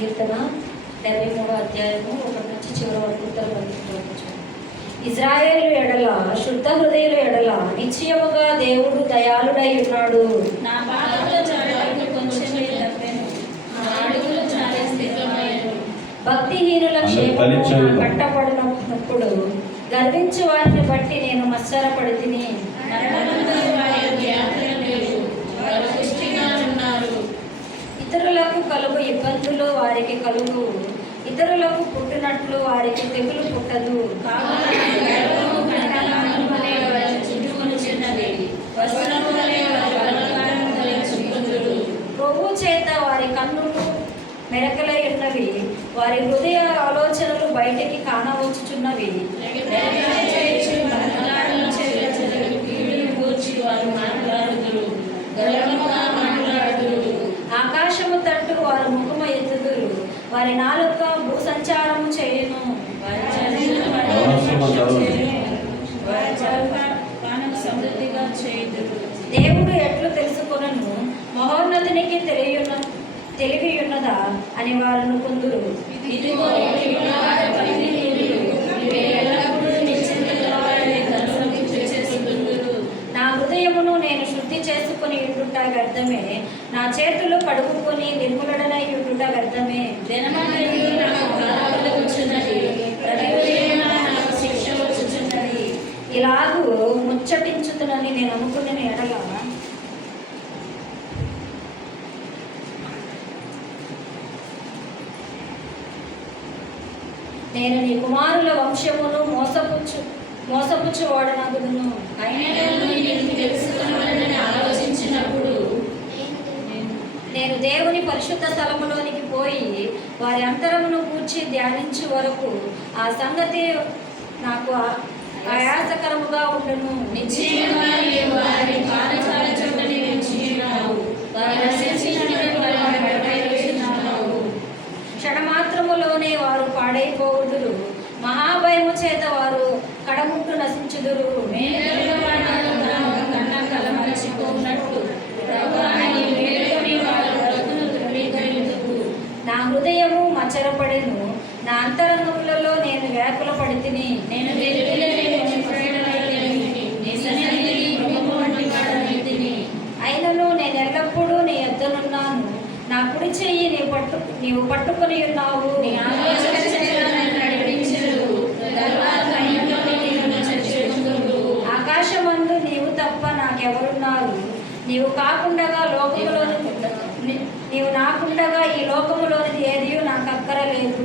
కీర్తన 73వ అధ్యాయము 1 నుంచి చివరి వరకు చదువుతాను. ఇజ్రాయేలు ఎడల శుద్ధ హృదయుల ఎడల నిశ్చయముగా దేవుడు దయాళుడై ఉన్నాడు. నా పాదముల జాడలకు కొంచెమే తప్పెను, నా అడుగులు చాలా స్థిరమైనవి. భక్తిహీనుల క్షేమము కట్టబడినప్పుడు గర్వించు వారిని బట్టి నేను మత్సరపడితిని. ఇతరులకు కలుగు ఇబ్బందులు వారికి కలుగు, ఇతరులకు పుట్టినట్లు వారికి తెగులు పుట్టదు. కొవ్వు చేత వారి కన్నులు మెరకలై ఉన్నవి, వారి హృదయ ఆలోచనలు బయటికి కానవచ్చుచున్నవి. ఆకాశము తట్టు వారు ముఖము ఎత్తుదురు, వారి నాలుక భూ సంచారము చేయను. సమృద్ధిగా చేయుదురు. దేవుడు ఎట్లు తెలుసుకొనను, మహోన్నతునికి తెలివి ఉన్నదా అని వారు అనుకుందురు. నా హృదయమును నేను శుద్ధి చేసుకుని ఉండుట వ్యర్థమే, నా చేతులు కడుగుకొని నిర్మూలనై ఉండుట వ్యర్థమే. ఇలాగూ ముచ్చటించుతునని నేను అనుకున్న ఎడల నేను నీ కుమారుల వంశమును మోసపుచ్చు వాడనగుదును. నేను దేవుని పరిశుద్ధ స్థలములోనికి పోయి వారి అంతరమును కూర్చి ధ్యానించు వరకు ఆ సంగతి నాకు ఆయాసకరముగా ఉండును. క్షణమాత్రములోనే వారు పాడైపోవుదురు, మహాభయము చేత వారు కడముట్టు నశించుదురు. నా హృదయము మచ్చరపడెను, నా అంతరంగములలో నేను వ్యాకుల పడితిని. అయినను నేను ఎల్లప్పుడూ నీ యొద్దనున్నాను, నా కుడి చెయ్యి నీవు పట్టుకుని ఉన్నావు. ఆకాశమందు నీవు తప్ప నాకెవరున్నారు? నీవు కాకుండగా నీవు నాకుండగా ఈ లోకములోనిది ఏది నాకు అక్కరలేదు.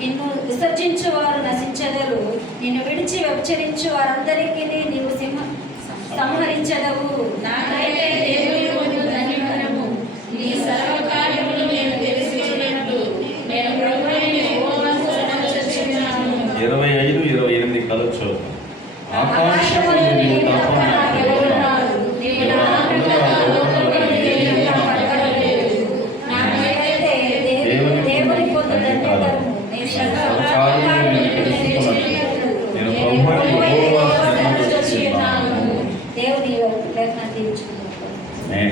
నిన్ను విసర్జించు వారు నశించెదరు, నిన్ను విడిచి వ్యభిచరించు వారందరికీ నీవు సంహరించెదవు. నాకైతే దేవుని ధన్యకరము, నీ సర్వకార్యములు నేను తెలుసుకున్నట్టు నేను ప్రభువైన యెహోవాను సన్నతించుచున్నాను. 25-28 కలచు. ఆకాశమును నీవు తప్ప